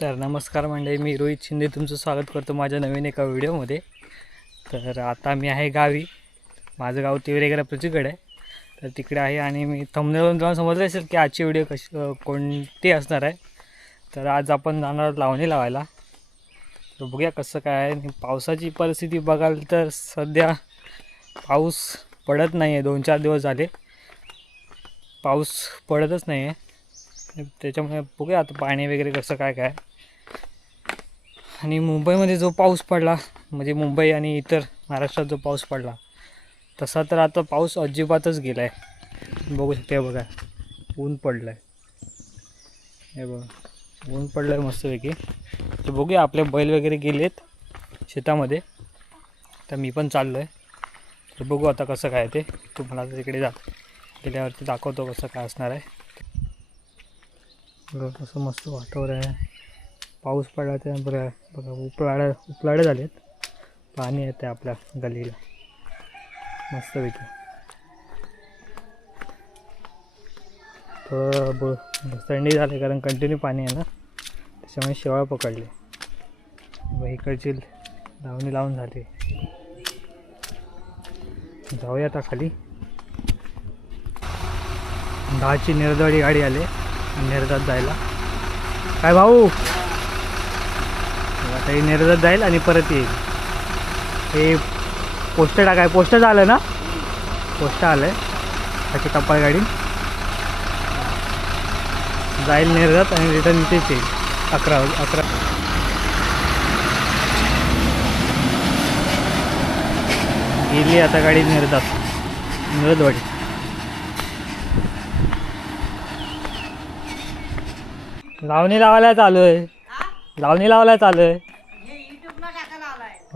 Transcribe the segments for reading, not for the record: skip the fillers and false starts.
तर नमस्कार मंडळी, मी रोहित शिंदे तुमचं स्वागत करतो माझ्या नवीन एका व्हिडिओमध्ये. तर आता मी आहे गावी. माझं गाव तिवरेगरा प्रचिकडे आहे. तर तिकडे आहे आणि मी थंबनेलवरून तुम्हाला समजलं असेल की आजची व्हिडिओ कोणती असणार आहे. तर आज आपण जाणार लावणी लावायला. तर बघूया कसं काय आहे. आणि पावसाची परिस्थिती बघाल तर सध्या पाऊस पडत नाही आहे. 2-4 दिवस झाले पाऊस पडतच नाही आहे. त्याच्यामुळे बघूया आता पाणी वगैरे कसं काय काय. आणि मुंबईमध्ये जो पाऊस पडला, म्हणजे मुंबई आणि इतर महाराष्ट्रात जो पाऊस पडला तसा तर आता पाऊस अजिबातच गेला आहे. बघू शकते, बघा ऊन पडलं आहे. हे बघा ऊन पडलं आहे मस्तपैकी. तर बघूया, आपले बैल वगैरे गेलेत शेतामध्ये, तर मी पण चाललो आहे. तर बघू आता कसं काय ते. तुम्हाला तिकडे गेल्यावरती दाखवतो कसं काय असणार आहे. बघा कसं मस्त वातावरण आहे. पाऊस पडला त्यानंतर बघा उपलाडे झालेत. पाणी येते आपल्या गलीला मस्तपैकी. थोडं थंडी झाली कारण कंटिन्यू पाणी आहे ना, त्याच्यामुळे शेवाळ पकडले. इकडची लावणी लावून झाली. जाऊया आता खाली. 10ची निर्दवाडी गाडी आली निर्दात जायला. काय भाऊ, आता ही निर्दात जाईल आणि परत येईल. हे पोस्ट टाकाय, पोस्ट आलं ना, पोस्ट आलं आहे. त्याची टप्पा गाडी जाईल निर्दात आणि रिटर्न इथेच येईल 11 गेली आता गाडी निर्दवाडी. लावणी लावायला चालू आहे. लावणी लावायला चालू आहे.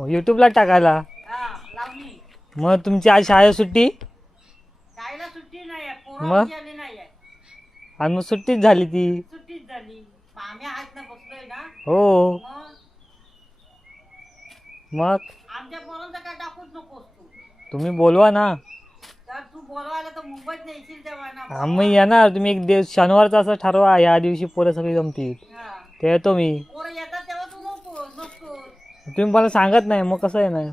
यूट्यूबला टाकायला. मग तुमची आज शाळेला सुट्टी? मग आणि मग सुट्टीच झाली ती. हो मग तुम्ही बोलवा ना. हा मग येणार तुम्ही. एक दिवस शनिवारचा असं ठरवा, या दिवशी पोरं सगळी जमतील ते येतो मी. तुम्ही मला सांगत नाही मग कसं येणार.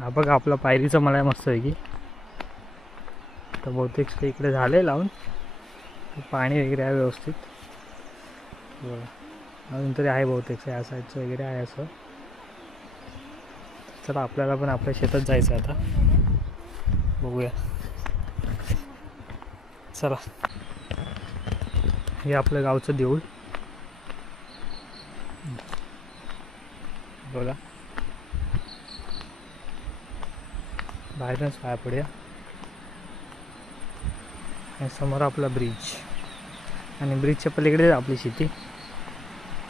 हा बघा आपला पायरीचा मळा आहे मस्तपैकी. तर बहुतेक इकडे झाले लावून, पाणी वगैरे आहे व्यवस्थित. अजून तरी आहे बहुतेक या साईडचं वगैरे आहे असं. चला आपल्याला पण आपल्या शेतात जायचं आता. बघूया चला. हे आपलं गावचं देऊळ बघा. बाहेरच पाया पडूया. आणि समोर आपला ब्रिज आणि ब्रिजच्या पलीकडे आपली शेती,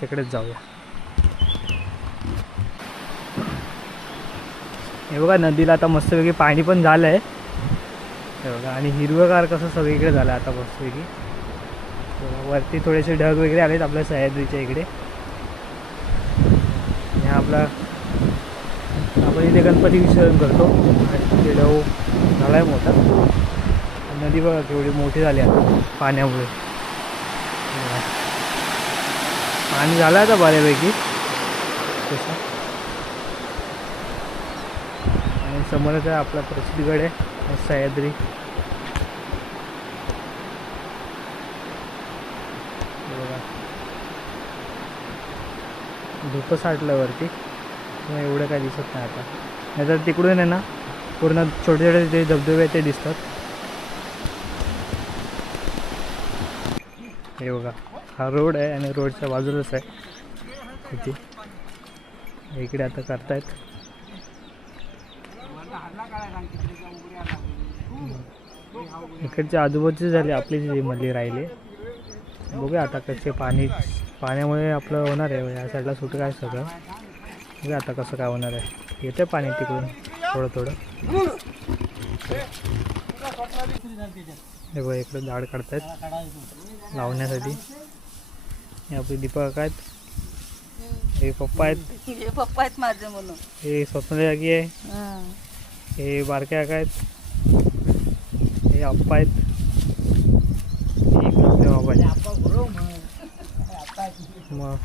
तिकडेच जाऊया. हे बघा नदीला आता मस्तपैकी पाणी पण झालं आहे. हे बघा आणि हिरवंगार कसं सगळीकडे झालं आता मस्तपैकी. वरती थोडेसे ढग वगैरे आलेत आपल्या सह्याद्रीच्या इकडे. आणि आपला आपण इथे गणपती विसर्जन करतो. तिथे ढग झाला आहे मोठा. नदी बघा केवढी मोठी झाली आता पाण्यामुळे. पाणी झालं आता बऱ्यापैकी तसं. आणि समोरच आहे आपला प्रसिद्धगड आहे सह्याद्री. धुकं साठलं वरती, मग एवढं काय दिसत नाही आता. नाहीतर तिकडून आहे ना पूर्ण छोटे छोटे जे धबधबे ते दिसतात. हे बघा हा रोड आहे आणि रोडच्या बाजूलाच आहे इथे. इकडे आता करतायत. इकडच्या आजूबाजूची झाली आपली जी मधली राहिली. बघूया आता कसे पाण्यामुळे आपलं होणार आहे. या साईडला सुटं काय सगळं. बघूया आता कसं काय होणार आहे. येतं पाणी तिकडून थोडं थोडं. हे बघा इकडे झाड काढतायत लावण्यासाठी. हे आपले दीपक आहेत. हे पप्पा आहेत माझे म्हणून. हे स्वप्न जागी आहे. हे बारक्या आहेत. हे आप्पा आहेत. हे आपले बाबा आहेत. मग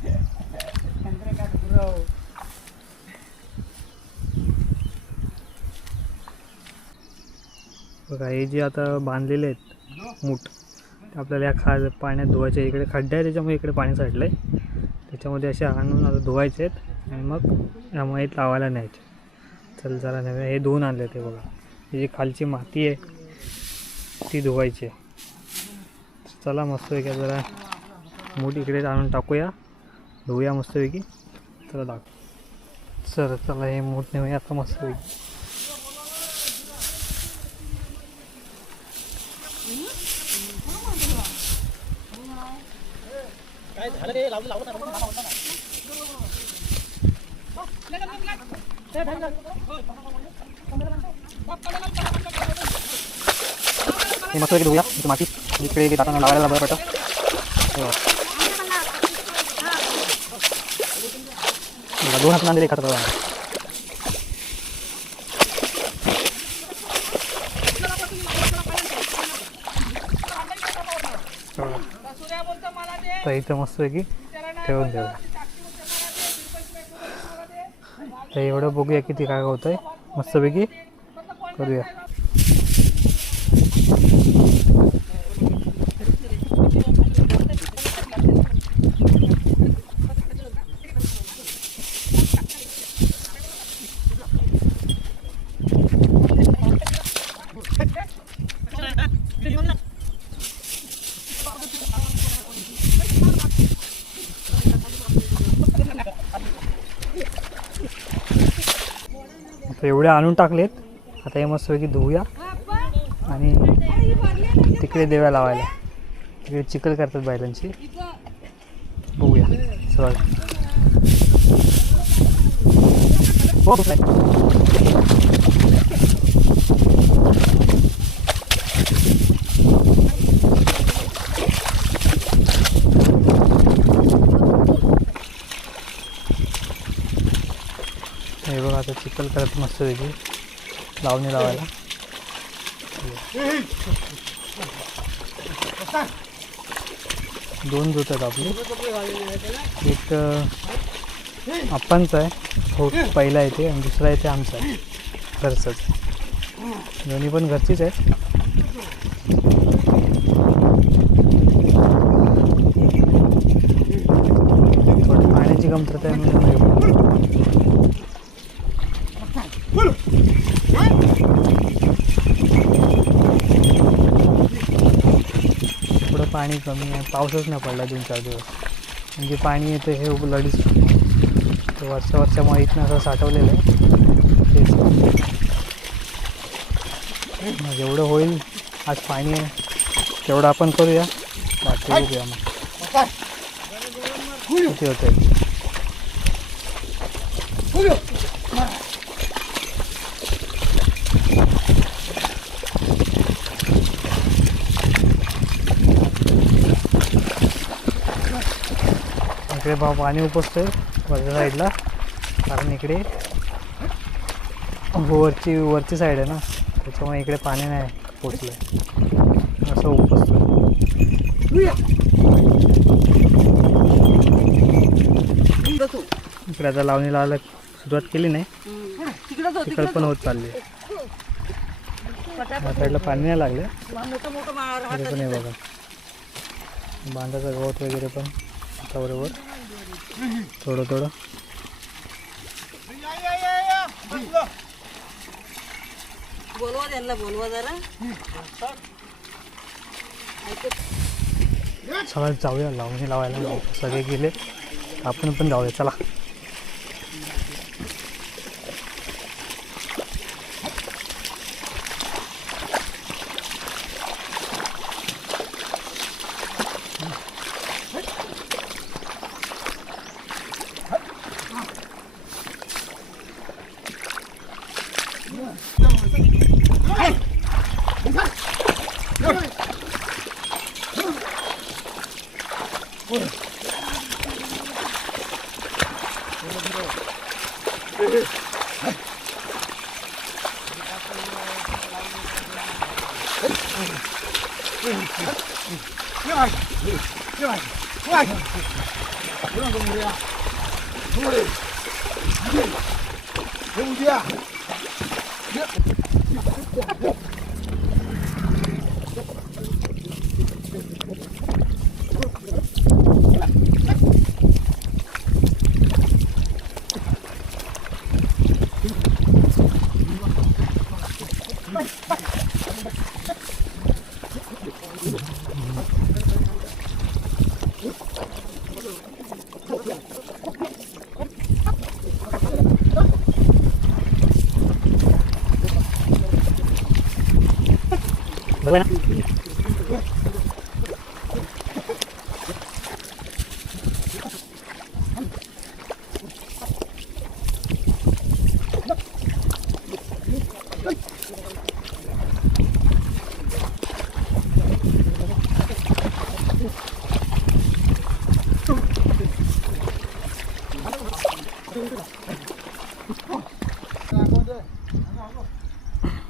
बघा हे जे आता बांधलेले आहेत मूठ ते आपल्याला या पाण्यात धुवायचे. इकडे खड्डे आहे त्याच्यामुळे इकडे पाणी साठलं आहे. त्याच्यामध्ये असे आणून आता धुवायचे आहेत आणि मग या माहीत लावायला न्यायचे. चल जरा नव्हे हे धुवून आणले ते बघा. ही जी खालची माती आहे ती धुवायची आहे. चला मस्तपैकी जरा मूठ इकडे आणून टाकूया, धुवूया मस्तपैकी. चला सर चला हे मूठ नेऊया आता मस्तपैकी. काय झालं रे लावलं हे मस्त धुया माती इकडे जाताना लावायला बरं पडतं. दोन हात आणलेले खात तर इथं मस्तपैकी ठेवून देऊ. तर एवढं बघूया किती काय होतं आहे. मस्तपैकी करूया. एवढे आणून टाकलेत. आता हे मस्तपैकी धुवूया आणि तिकडे देव्या लावायला. तिकडे चिखल करतात बैलांची. बघूया सर. हो हे बघा आता चिखल करत मस्तपैकी लावणी लावायला. दोन दूध आहेत आपले. एक आपणचं आहे हो पहिला आहे ते आणि दुसरा आहे ते आमचं आहे घरचंच. दोन्ही पण घरचीच आहेत. थोडी पाण्याची कमतरता आहे म्हणून थोडं पाणी कमी आहे. पाऊसच नाही पडला 2-4 दिवस. म्हणजे पाणी येतं हे लढीच ते वर्षा माहीतनं असं साठवलेलं आहे. तेच मग जेवढं होईल आज पाणी आहे तेवढं आपण करूया. बाकी बघूया मग किती होतं आहे. इकडे पाणी उपसतोय वरच्या साईडला कारण इकडे वरची साईड आहे ना त्याच्यामुळे इकडे पाणी नाही पोचलं असं उपसतोय. इकडे आता लावणी लावायला सुरुवात केली नाही. तिकडे पण होत चालली. या साईडला पाणी नाही लागले पण हे बघा बांधाचा गवत वगैरे पण बरोबर थोडं थोडं. बोलवा जरा. चला जाऊया लावणी लावायला. सगळे गेले आपण पण जाऊया. चला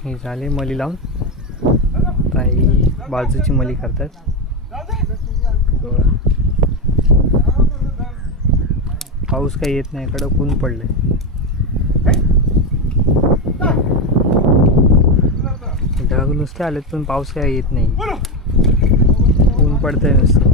ही झाली मली लावून, काही बाजूची मली करतात. पाऊस काही येत नाही, कडक ऊन पडले. ढग नुसते आलेत पण पाऊस काही येत नाही, ऊन पडतंय नुसतं.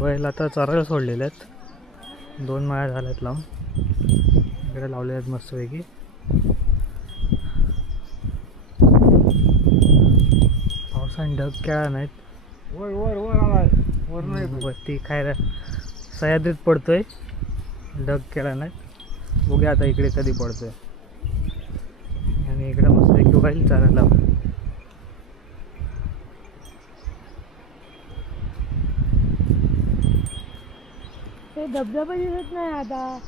बैल आता चरायला सोडलेले आहेत. 2 माळ्या झाल्यात लावून, इकडे लावले आहेत मस्तपैकी. पावसाने ढग केळा नाहीत. वरती खायला सह्याद्रीत पडतोय, ढग केळा नाहीत. बघूया आता इकडे कधी पडतोय. आणि इकडे मस्तपैकी बैल चरायला. धबधबा दिसत नाही आता.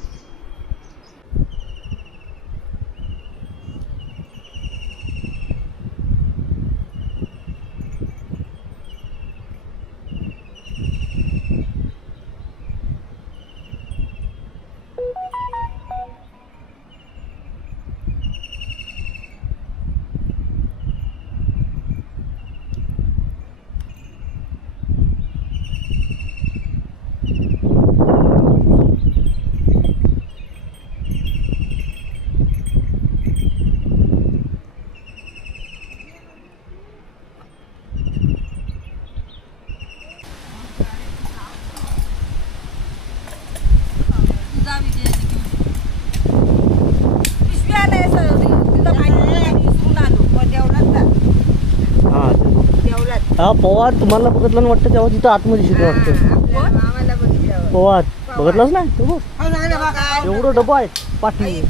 हा पवार तुम्हाला बघितलं ना वाटतं, तेव्हा तिथं आतमध्ये शिकलं वाटतं. पवार बघितलंच नाही तू बघ, एवढं डबा आहे पाठी.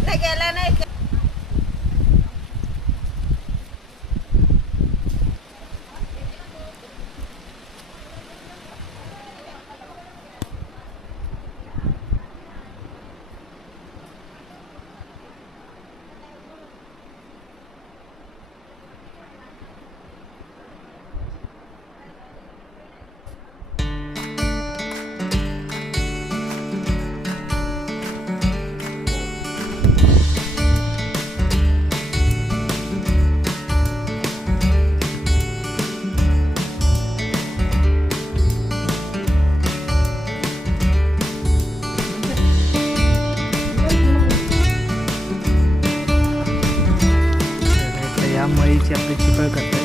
ह्या मळीची आपली चिकळ करतात.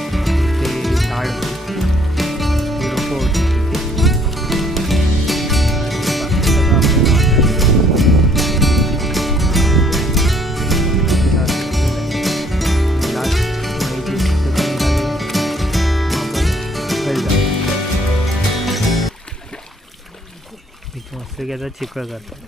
ते झाड रोपं होती इथे मस्त घ्यायचा चिकळ करतात.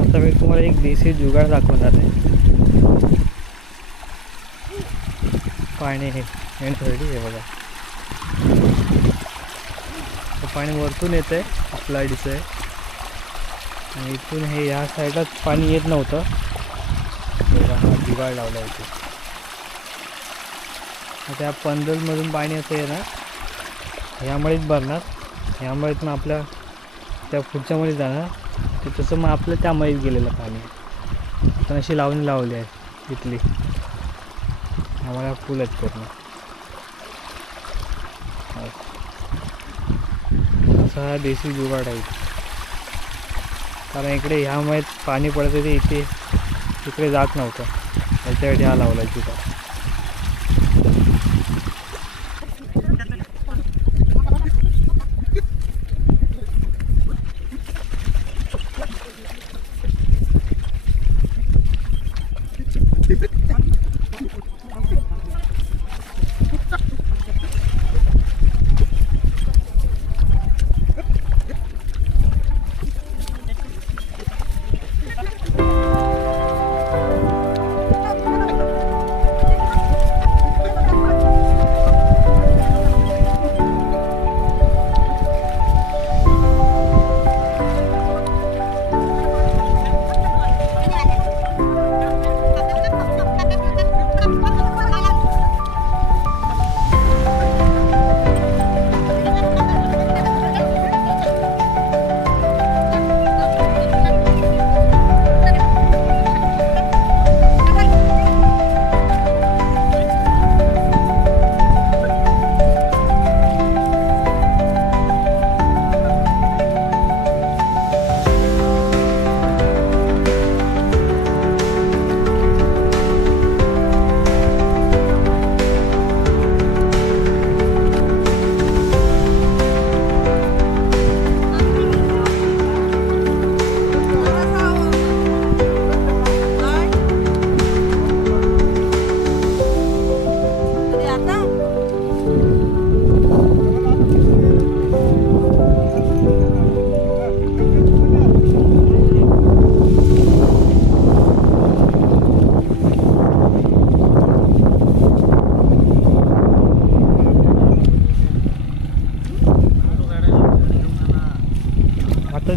आता मी तुम्हाला एक देशी जुगाड दाखवणार आहे. पाणी हे येण्यासाठी हे बघा, पाणी वरतून येत आहे आपल्या आडीचं आहे आणि इथून हे ह्या साईडला पाणी येत नव्हतं. हा जुगाड लावला इथे. आता या पंदलमधून पाणी असं येणार, ह्यामुळेच भरणार, ह्यामुळेच मग आपल्या त्या पुढच्यामध्ये जाणार. ते तसं मग आपलं त्यामुळेच गेलेलं पाणी. पण अशी लावणी लावली आहे इथली, आम्हाला फुलच करणं. असा हा देशी जुगाड आहे. कारण इकडे ह्यामुळे पाणी पडतं ते इथे तिकडे जात नव्हतं, त्याच्यासाठी हा लावला जुगाड.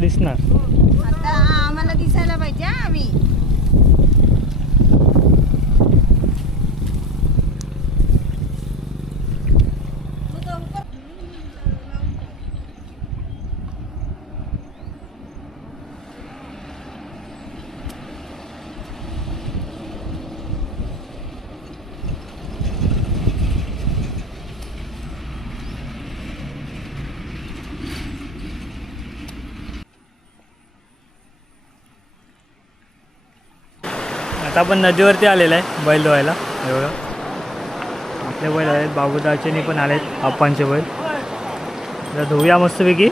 दिसणार आता आम्हाला दिसायला पाहिजे आम्ही. आता आपण नदीवरती आलेलं आहे बैल धुवायला. एवढं आपले बैल आहेत, बाबूदाचेनी पण आलेत आप्पांचे बैल. आता धुऊया मस्तपैकी.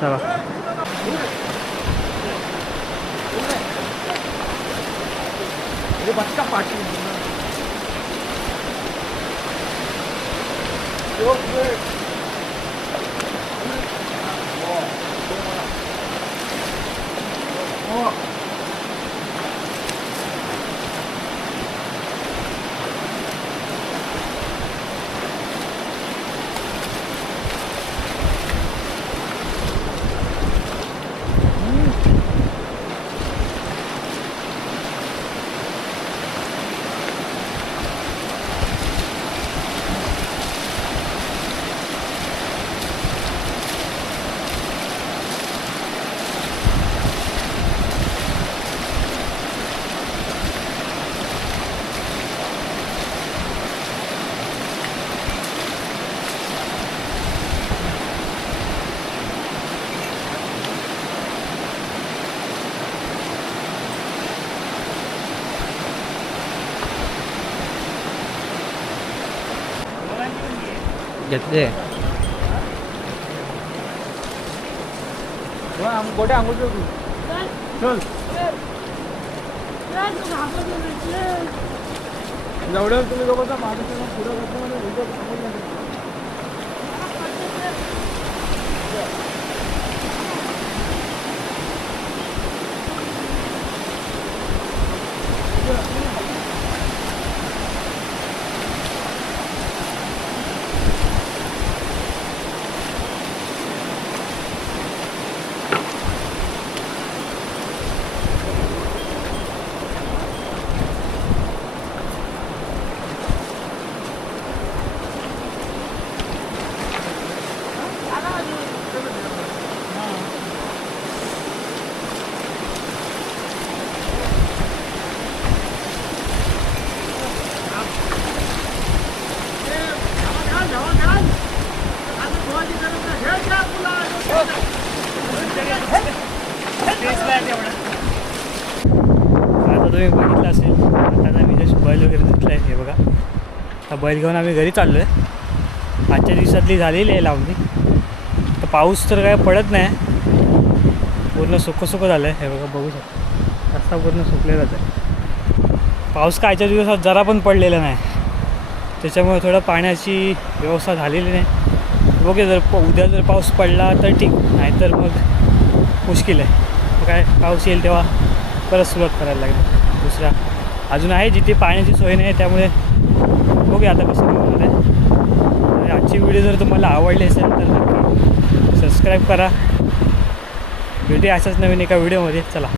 चला घेतले गोट्या आंघोळ चल जेवढ्यावर तुम्ही लोकांचा माझं पुढं आता तुम्ही बघितलं असेल आता मी जस्ट बैल वगैरे धुतलं आहे हे बघा. हा बैल घेऊन आम्ही घरी चाललो आहे. आजच्या दिवसातली झालेली आहे लावणी. तर पाऊस तर काय पडत नाही, पूर्ण सुकं झालं आहे. हे बघा बघू शकता रस्ता पूर्ण सुकलेलाच आहे. पाऊस काय आजच्या दिवसात जरा पण पडलेला नाही, त्याच्यामुळे थोडं पाण्याची व्यवस्था झालेली नाही. बघे जर उद्या जर पाऊस पडला तर ठीक, नाहीतर मग मुश्किल आहे. मग काय पाऊस येईल तेव्हा परत सुरुवात करायला लागेल. दुसरा अजून आहे जिथे पाण्याची सोय नाही, त्यामुळे बघूया आता कसं होणार आहे. आजची व्हिडिओ जर तुम्हाला आवडली असेल तर नक्की सबस्क्राईब करा. भेटूया अशाच नवीन एका व्हिडिओमध्ये. चला.